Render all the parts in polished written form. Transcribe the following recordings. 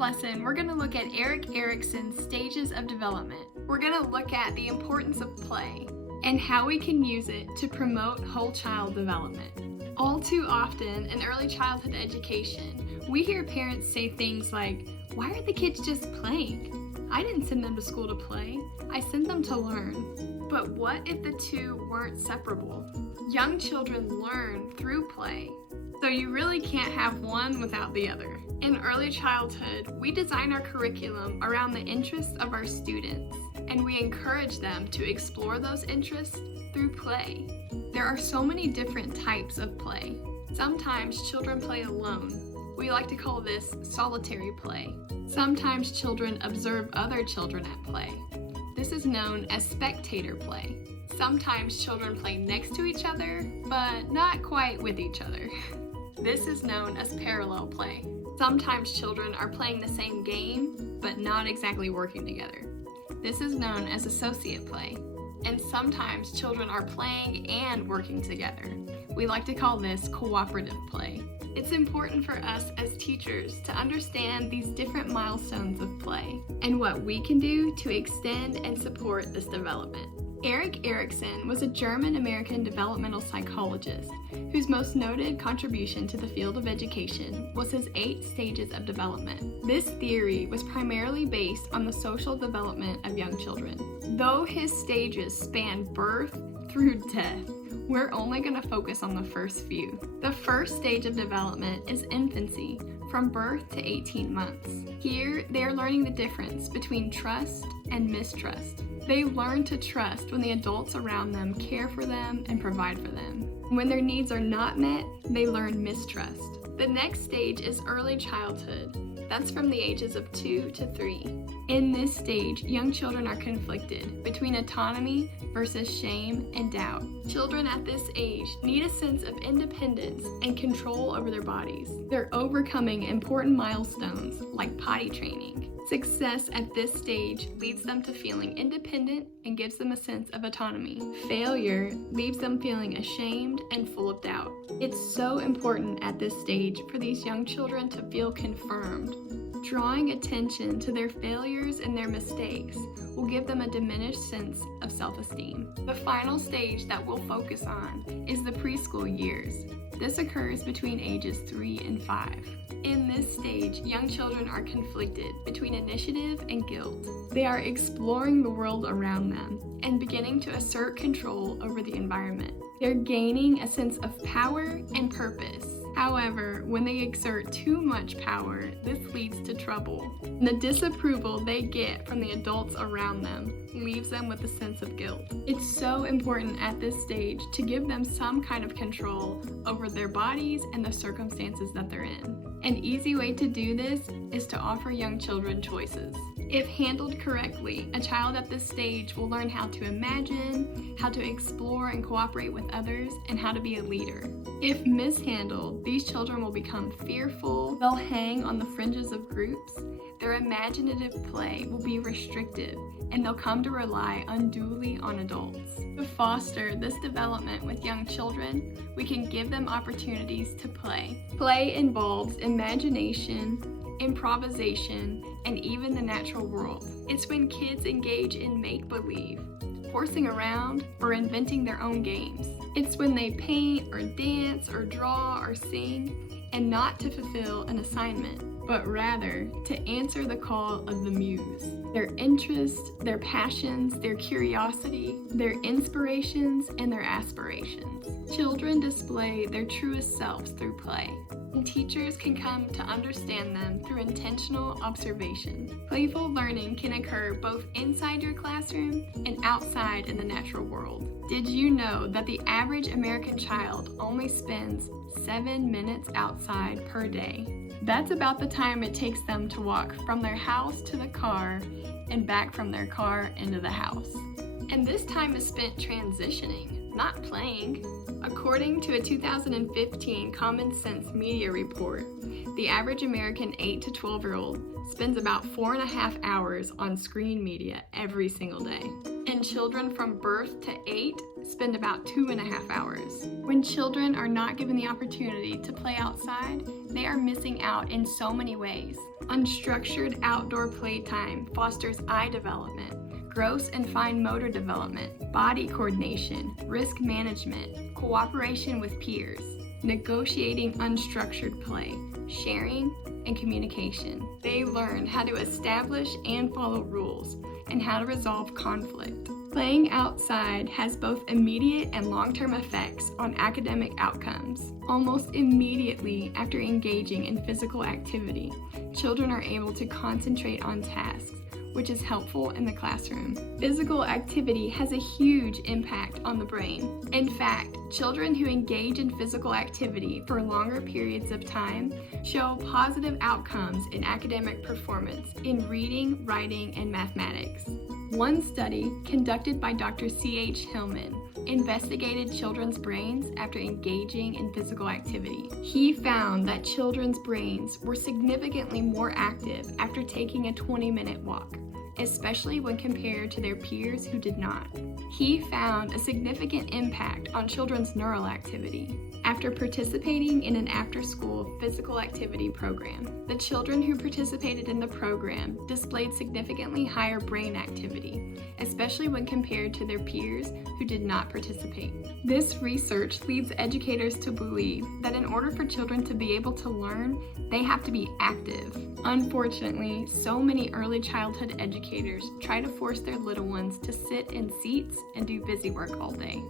lesson, we're going to look at Erik Erikson's stages of development. We're going to look at the importance of play and how we can use it to promote whole child development. All too often in early childhood education, we hear parents say things like, "Why are the kids just playing? I didn't send them to school to play. I sent them to learn." But what if the two weren't separable? Young children learn through play, so you really can't have one without the other. In early childhood, we design our curriculum around the interests of our students, and we encourage them to explore those interests through play. There are so many different types of play. Sometimes children play alone. We like to call this solitary play. Sometimes children observe other children at play. This is known as spectator play. Sometimes children play next to each other, but not quite with each other. This is known as parallel play. Sometimes children are playing the same game, but not exactly working together. This is known as associate play. And sometimes children are playing and working together. We like to call this cooperative play. It's important for us as teachers to understand these different milestones of play and what we can do to extend and support this development. Erik Erikson was a German-American developmental psychologist whose most noted contribution to the field of education was his 8 stages of development. This theory was primarily based on the social development of young children. Though his stages span birth through death, we're only going to focus on the first few. The first stage of development is infancy, from birth to 18 months. Here, they are learning the difference between trust and mistrust. They learn to trust when the adults around them care for them and provide for them. When their needs are not met, they learn mistrust. The next stage is early childhood. That's from the ages of 2 to 3. In this stage, young children are conflicted between autonomy versus shame and doubt. Children at this age need a sense of independence and control over their bodies. They're overcoming important milestones like potty training. Success at this stage leads them to feeling independent and gives them a sense of autonomy. Failure leaves them feeling ashamed and full of doubt. It's so important at this stage for these young children to feel confirmed. Drawing attention to their failures and their mistakes will give them a diminished sense of self-esteem. The final stage that we'll focus on is the preschool years. This occurs between ages 3 and 5. In this stage, young children are conflicted between initiative and guilt. They are exploring the world around them and beginning to assert control over the environment. They're gaining a sense of power and purpose. However, when they exert too much power, this leads to trouble. The disapproval they get from the adults around them leaves them with a sense of guilt. It's so important at this stage to give them some kind of control over their bodies and the circumstances that they're in. An easy way to do this is to offer young children choices. If handled correctly, a child at this stage will learn how to imagine, how to explore and cooperate with others, and how to be a leader. If mishandled, these children will become fearful, they'll hang on the fringes of groups, their imaginative play will be restricted, and they'll come to rely unduly on adults. To foster this development with young children, we can give them opportunities to play. Play involves imagination, improvisation, and even the natural world. It's when kids engage in make-believe, horsing around, or inventing their own games. It's when they paint or dance or draw or sing, and not to fulfill an assignment, but rather to answer the call of the muse. Their interests, their passions, their curiosity, their inspirations, and their aspirations. Children display their truest selves through play, and teachers can come to understand them through intentional observation. Playful learning can occur both inside your classroom and outside in the natural world. Did you know that the average American child only spends 7 minutes outside per day? That's about the time it takes them to walk from their house to the car and back from their car into the house. And this time is spent transitioning, not playing. According to a 2015 Common Sense Media report, the average American 8 to 12-year-old spends about 4.5 hours on screen media every single day. and children from birth to 8 spend about 2.5 hours. When children are not given the opportunity to play outside, they are missing out in so many ways. Unstructured outdoor playtime fosters eye development, gross and fine motor development, body coordination, risk management, cooperation with peers, negotiating unstructured play, sharing, and communication. They learn how to establish and follow rules and how to resolve conflict. Playing outside has both immediate and long-term effects on academic outcomes. Almost immediately after engaging in physical activity, children are able to concentrate on tasks, which is helpful in the classroom. Physical activity has a huge impact on the brain. In fact, children who engage in physical activity for longer periods of time show positive outcomes in academic performance in reading, writing, and mathematics. One study, conducted by Dr. C.H. Hillman, investigated children's brains after engaging in physical activity. He found that children's brains were significantly more active after taking a 20-minute walk, especially when compared to their peers who did not. He found a significant impact on children's neural activity after participating in an after-school physical activity program. The children who participated in the program displayed significantly higher brain activity, especially when compared to their peers who did not participate. This research leads educators to believe that in order for children to be able to learn, they have to be active. Unfortunately, so many early childhood educators try to force their little ones to sit in seats and do busy work all day.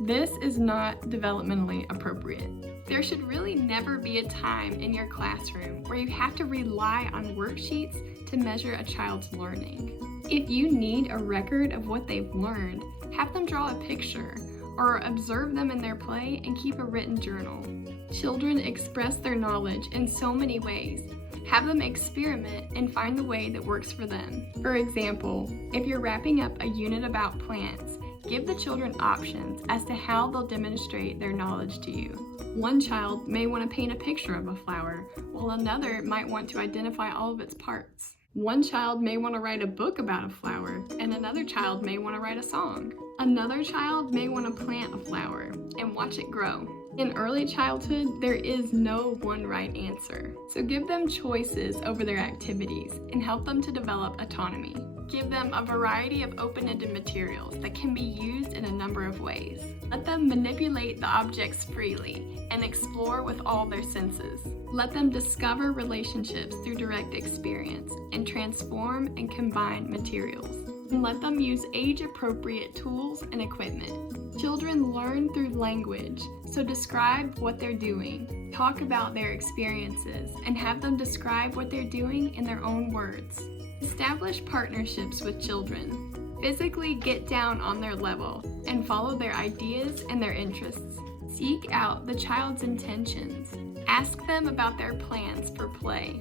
This is not developmentally appropriate. There should really never be a time in your classroom where you have to rely on worksheets to measure a child's learning. If you need a record of what they've learned, have them draw a picture or observe them in their play and keep a written journal. Children express their knowledge in so many ways. Have them experiment and find the way that works for them. For example, if you're wrapping up a unit about plants, give the children options as to how they'll demonstrate their knowledge to you. One child may want to paint a picture of a flower, while another might want to identify all of its parts. One child may want to write a book about a flower, and another child may want to write a song. Another child may want to plant a flower and watch it grow. In early childhood, there is no one right answer, so give them choices over their activities and help them to develop autonomy. Give them a variety of open-ended materials that can be used in a number of ways. Let them manipulate the objects freely and explore with all their senses. Let them discover relationships through direct experience and transform and combine materials. And let them use age-appropriate tools and equipment. Children learn through language, so describe what they're doing. Talk about their experiences and have them describe what they're doing in their own words. Establish partnerships with children. Physically get down on their level and follow their ideas and their interests. Seek out the child's intentions. Ask them about their plans for play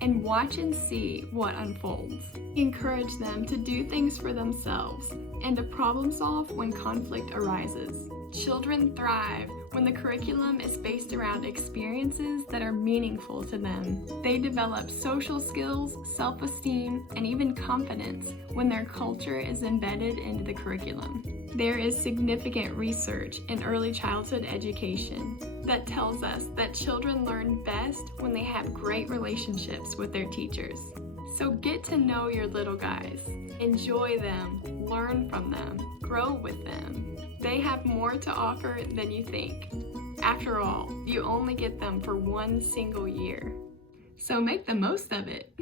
and watch and see what unfolds. Encourage them to do things for themselves and to problem solve when conflict arises. Children thrive when the curriculum is based around experiences that are meaningful to them. They develop social skills, self-esteem, and even confidence when their culture is embedded into the curriculum. There is significant research in early childhood education that tells us that children learn best when they have great relationships with their teachers. So get to know your little guys. Enjoy them, learn from them, grow with them. They have more to offer than you think. After all, you only get them for one single year. So make the most of it.